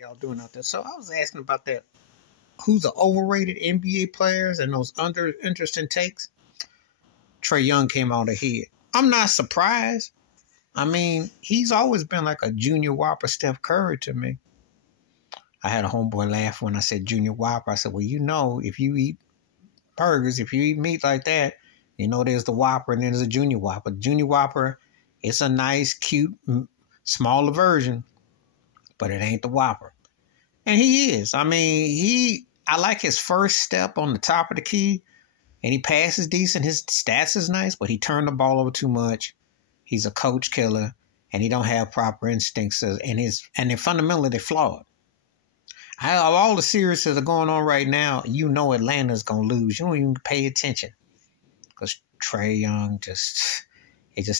y'all doing out there? So I was asking about that. Who's the overrated NBA players and those under interesting takes? Trey Young came out ahead. I'm not surprised. I mean, he's always been like a junior whopper Steph Curry to me. I had a homeboy laugh when I said junior whopper. I said, well, if you eat burgers, if you eat meat like that, there's the whopper and then there's a junior whopper. Junior whopper, it's a nice, cute, smaller version, but it ain't the whopper. And he is. I mean, I like his first step on the top of the key, and he passes decent. His stats is nice, but he turned the ball over too much. He's a coach killer, and he don't have proper instincts, and they're fundamentally they're flawed. Of all the series that are going on right now, Atlanta's gonna lose. You don't even pay attention because Trey Young just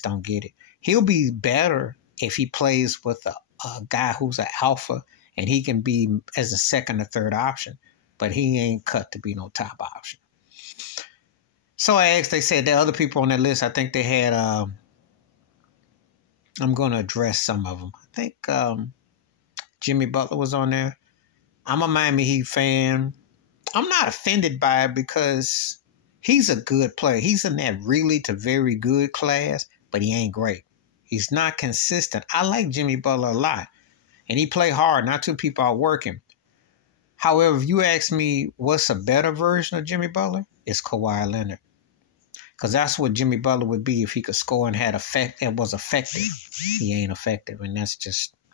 don't get it. He'll be better if he plays with a guy who's an alpha and he can be as a second or third option, but he ain't cut to be no top option. So I asked, they said there are other people on that list. I think they had, I'm going to address some of them. I think Jimmy Butler was on there. I'm a Miami Heat fan. I'm not offended by it because he's a good player. He's in that really to very good class, but he ain't great. He's not consistent. I like Jimmy Butler a lot. And he play hard. Not two people outwork him. However, if you ask me what's a better version of Jimmy Butler, it's Kawhi Leonard. Because that's what Jimmy Butler would be if he could score and was effective. He ain't effective. And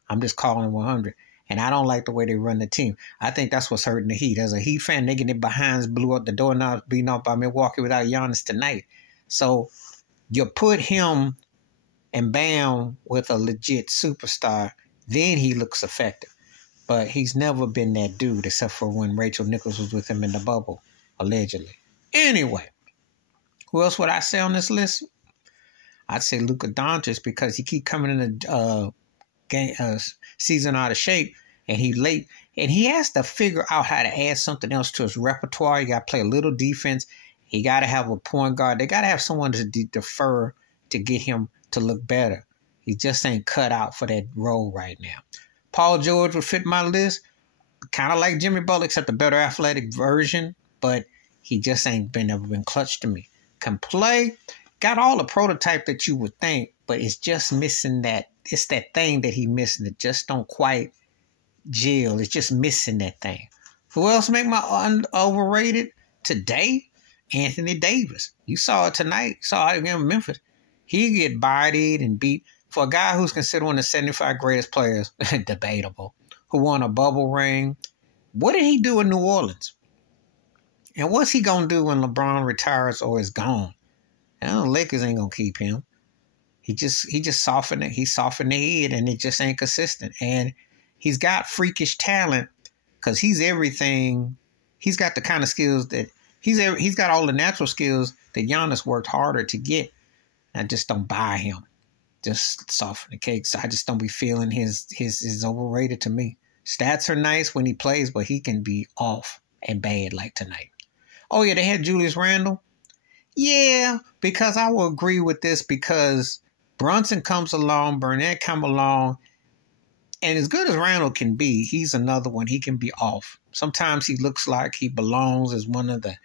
I'm just calling 100. And I don't like the way they run the team. I think that's what's hurting the Heat. As a Heat fan, they getting their behinds blew up, the doorknobs beaten up by Milwaukee without Giannis tonight. So you put him and Bam with a legit superstar, then he looks effective. But he's never been that dude except for when Rachel Nichols was with him in the bubble, allegedly. Anyway, who else would I say on this list? I'd say Luka Doncic because he keep coming in the season out of shape and he late. And he has to figure out how to add something else to his repertoire. You got to play a little defense. He got to have a point guard. They got to have someone to defer to get him to look better. He just ain't cut out for that role right now. Paul George would fit my list. Kind of like Jimmy Butler, except a better athletic version. But he just ain't never been clutch to me. Can play. Got all the prototype that you would think. But it's just missing that. It's that thing that he missing. It just don't quite gel. It's just missing that thing. Who else make my overrated today? Anthony Davis. You saw it tonight. Saw it again in Memphis. He get bodied and beat. For a guy who's considered one of the 75 greatest players, debatable, who won a bubble ring, what did he do in New Orleans? And what's he going to do when LeBron retires or is gone? The Lakers ain't going to keep him. He just softened it. He softened the head, and it just ain't consistent. And he's got freakish talent because he's everything. He's got the kind of skills that he's got all the natural skills that Giannis worked harder to get. I just don't buy him. Just soften the cake. So I just don't be feeling his overrated to me. Stats are nice when he plays, but he can be off and bad like tonight. Oh, yeah, they had Julius Randle. Yeah, because I will agree with this because Brunson comes along, Burnett come along, and as good as Randle can be, he's another one. He can be off. Sometimes he looks like he belongs as one of the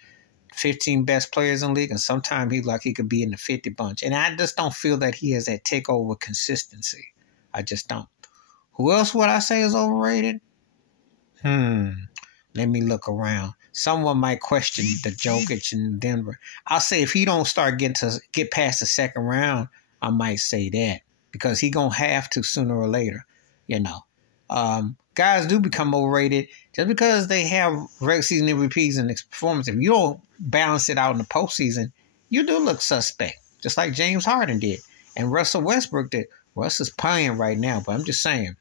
15 best players in the league, and sometimes he could be in the 50 bunch. And I just don't feel that he has that takeover consistency. I just don't. Who else would I say is overrated? Let me look around. Someone might question the Jokic in Denver. I'll say if he don't start get past the second round, I might say that because he gonna have to sooner or later. Guys do become overrated just because they have regular season MVPs and performance. If you don't balance it out in the postseason, you do look suspect, just like James Harden did and Russell Westbrook did. Russ is playing right now, but I'm just saying,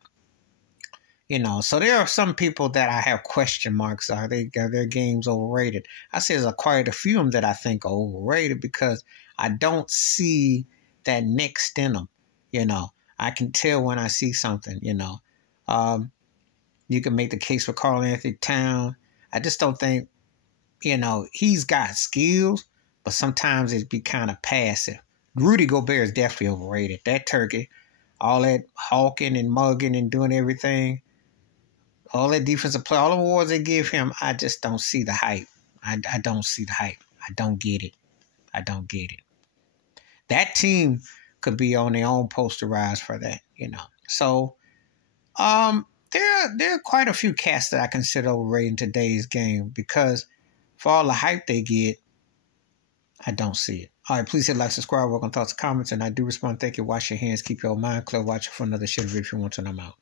so there are some people that I have question marks. Are their games overrated? I say there's quite a few of them that I think are overrated because I don't see that next in them. I can tell when I see something. You can make the case for Karl Anthony Towns. I just don't think, he's got skills, but sometimes it be kind of passive. Rudy Gobert is definitely overrated. That turkey, all that hawking and mugging and doing everything. All that defensive play, all the awards they give him, I just don't see the hype. I don't see the hype. I don't get it. I don't get it. That team could be on their own posterized for that, So, there are quite a few cats that I consider overrated in today's game because for all the hype they get, I don't see it. All right, please hit like, subscribe, work on thoughts and comments, and I do respond. Thank you. Wash your hands. Keep your mind clear. Watch for another shit if you want to. And I'm out.